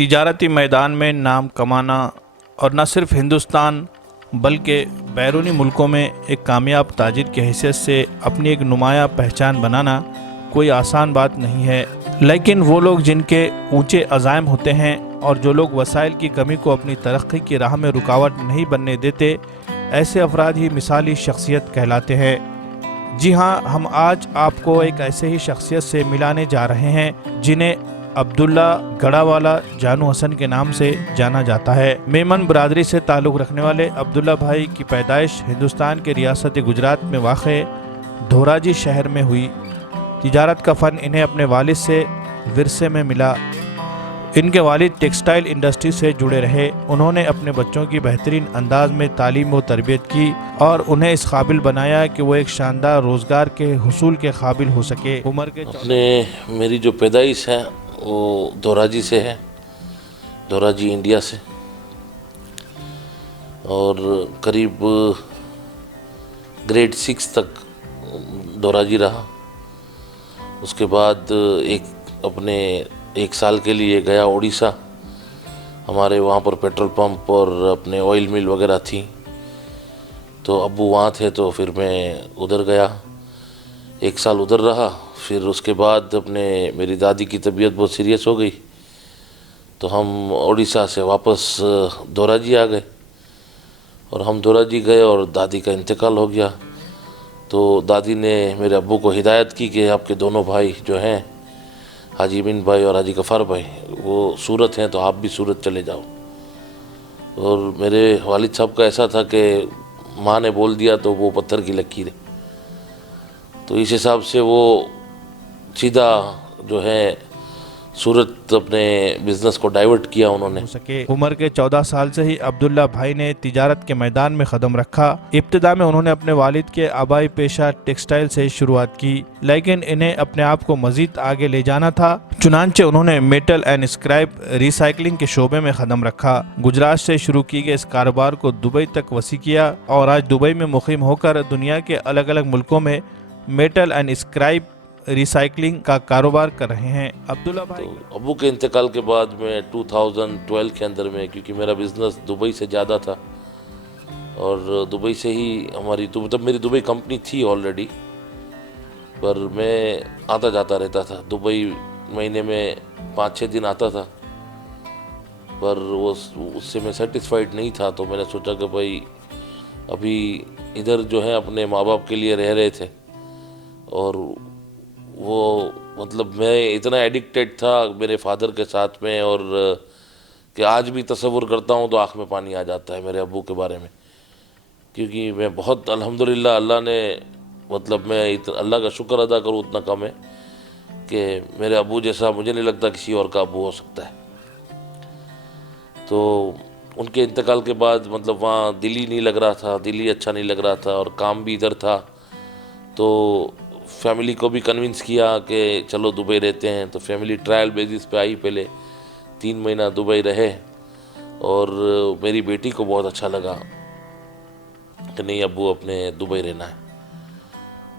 تجارتی میدان میں نام کمانا اور نہ صرف ہندوستان بلکہ بیرونی ملکوں میں ایک کامیاب تاجر کی حیثیت سے اپنی ایک نمایاں پہچان بنانا کوئی آسان بات نہیں ہے، لیکن وہ لوگ جن کے اونچے عزائم ہوتے ہیں اور جو لوگ وسائل کی کمی کو اپنی ترقی کی راہ میں رکاوٹ نہیں بننے دیتے، ایسے افراد ہی مثالی شخصیت کہلاتے ہیں۔ جی ہاں، ہم آج آپ کو ایک ایسے ہی شخصیت سے ملانے جا رہے ہیں جنہیں عبداللہ گڑاوالا جانو حسن کے نام سے جانا جاتا ہے۔ میمن برادری سے تعلق رکھنے والے عبداللہ بھائی کی پیدائش ہندوستان کے ریاست گجرات میں واقع دھوراجی شہر میں ہوئی۔ تجارت کا فن انہیں اپنے والد سے ورثے میں ملا۔ ان کے والد ٹیکسٹائل انڈسٹری سے جڑے رہے۔ انہوں نے اپنے بچوں کی بہترین انداز میں تعلیم و تربیت کی اور انہیں اس قابل بنایا کہ وہ ایک شاندار روزگار کے حصول کے قابل ہو سکے۔ میری جو پیدائش ہے وہ دھوراجی سے ہے، دھوراجی انڈیا سے، اور قریب گریڈ 6 تک دھوراجی رہا۔ اس کے بعد اپنے ایک سال کے لیے گیا اڑیسہ۔ ہمارے وہاں پر پیٹرول پمپ اور اپنے آئل مل وغیرہ تھی، تو ابو وہاں تھے تو پھر میں ادھر گیا، ایک سال ادھر رہا۔ پھر اس کے بعد میری دادی کی طبیعت بہت سیریس ہو گئی، تو ہم اڑیسہ سے واپس دھوراجی آ گئے، اور ہم دھوراجی گئے اور دادی کا انتقال ہو گیا۔ تو دادی نے میرے ابو کو ہدایت کی کہ آپ کے دونوں بھائی جو ہیں، حاجی امین بھائی اور حاجی غفار بھائی، وہ سورت ہیں، تو آپ بھی سورت چلے جاؤ۔ اور میرے والد صاحب کا ایسا تھا کہ ماں نے بول دیا تو وہ پتھر کی لکیر ہے، تو اس حساب سے وہ سیدھا جو ہے سورت اپنے بزنس کو ڈائیورٹ کیا انہوں نے۔ عمر کے 14 سال سے ہی عبداللہ بھائی نے تجارت کے میدان میں قدم رکھا۔ ابتدا میں انہوں نے اپنے والد کے آبائی پیشہ ٹیکسٹائل سے شروعات کی، لیکن انہیں اپنے آپ کو مزید آگے لے جانا تھا، چنانچہ انہوں نے metal and scrap recycling کے شعبے میں قدم رکھا۔ گجرات سے شروع کی گئے اس کاروبار کو دبئی تک وسیع کیا، اور آج دبئی میں مقیم ہو کر دنیا کے الگ الگ ملکوں میں metal and scrap recycling کا کاروبار کر رہے ہیں۔ عبداللہ بھائی ابو کے انتقال کے بعد میں 2012 کے اندر میں، کیونکہ میرا بزنس دبئی سے زیادہ تھا، اور دبئی سے ہی میری دبئی کمپنی تھی آلریڈی، پر میں آتا جاتا رہتا تھا دبئی، مہینے میں 5-6 دن آتا تھا، پر اس سے میں سیٹسفائیڈ نہیں تھا۔ تو میں نے سوچا کہ بھائی ابھی ادھر جو ہے اپنے ماں باپ کے لیے رہ رہے تھے، اور وہ میں اتنا ایڈکٹیڈ تھا میرے فادر کے ساتھ میں، اور کہ آج بھی تصور کرتا ہوں تو آنکھ میں پانی آ جاتا ہے میرے ابو کے بارے میں، کیونکہ میں بہت الحمدللہ اللہ نے میں اللہ کا شکر ادا کروں اتنا کم ہے کہ میرے ابو جیسا مجھے نہیں لگتا کسی اور کا ابو ہو سکتا ہے۔ تو ان کے انتقال کے بعد وہاں دل ہی نہیں لگ رہا تھا، دل ہی اچھا نہیں لگ رہا تھا، اور کام بھی ادھر تھا، تو فیملی کو بھی کنونس کیا کہ چلو دبئی رہتے ہیں۔ تو فیملی ٹرائل بیسس پہ آئی، پہلے 3 مہینہ دبئی رہے، اور میری بیٹی کو بہت اچھا لگا کہ نہیں ابو اپنے دبئی رہنا ہے،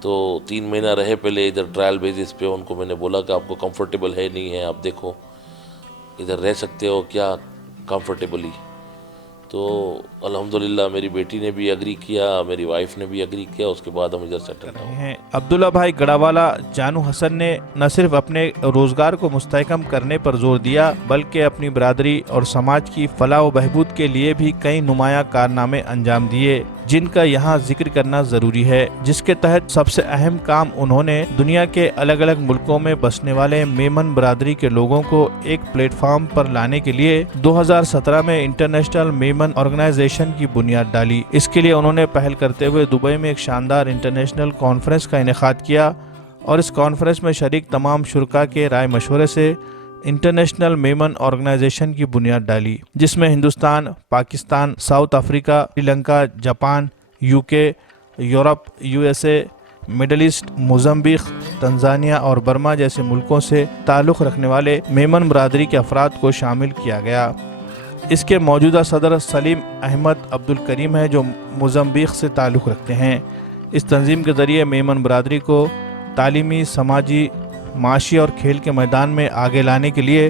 تو 3 مہینہ رہے پہلے ادھر ٹرائل بیسس پہ۔ ان کو میں نے بولا کہ آپ کو کمفرٹیبل ہے نہیں ہے، آپ دیکھو ادھر رہ سکتے ہو کیا کمفرٹیبلی۔ تو الحمدللہ میری بیٹی نے بھی اگری کیا، میری وائف نے بھی اگری کیا، اس کے بعد ہم ادھر سیٹل ہوئے۔ عبداللہ بھائی گڑاوالا جانو حسن نے نہ صرف اپنے روزگار کو مستحکم کرنے پر زور دیا، بلکہ اپنی برادری اور سماج کی فلاح و بہبود کے لیے بھی کئی نمایاں کارنامے انجام دیے، جن کا یہاں ذکر کرنا ضروری ہے، جس کے تحت سب سے اہم کام انہوں نے دنیا کے الگ الگ ملکوں میں بسنے والے میمن برادری کے لوگوں کو ایک پلیٹ فارم پر لانے کے لیے 2017 میں انٹرنیشنل میمن آرگنائزیشن کی بنیاد ڈالی۔ اس کے لیے انہوں نے پہل کرتے ہوئے دبئی میں ایک شاندار انٹرنیشنل کانفرنس کا انعقاد کیا، اور اس کانفرنس میں شریک تمام شرکاء کے رائے مشورے سے انٹرنیشنل میمن آرگنائزیشن کی بنیاد ڈالی، جس میں Hindustan, Pakistan, South Africa, Sri Lanka, Japan, UK، Europe, USA، Middle East, Mozambique, Tanzania اور برما جیسے ملکوں سے تعلق رکھنے والے میمن برادری کے افراد کو شامل کیا گیا۔ اس کے موجودہ صدر سلیم احمد عبدالکریم ہے، جو موزمبیق سے تعلق رکھتے ہیں۔ اس تنظیم کے ذریعے میمن برادری کو تعلیمی، سماجی، معاشی اور کھیل کے میدان میں آگے لانے کے لیے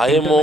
IMO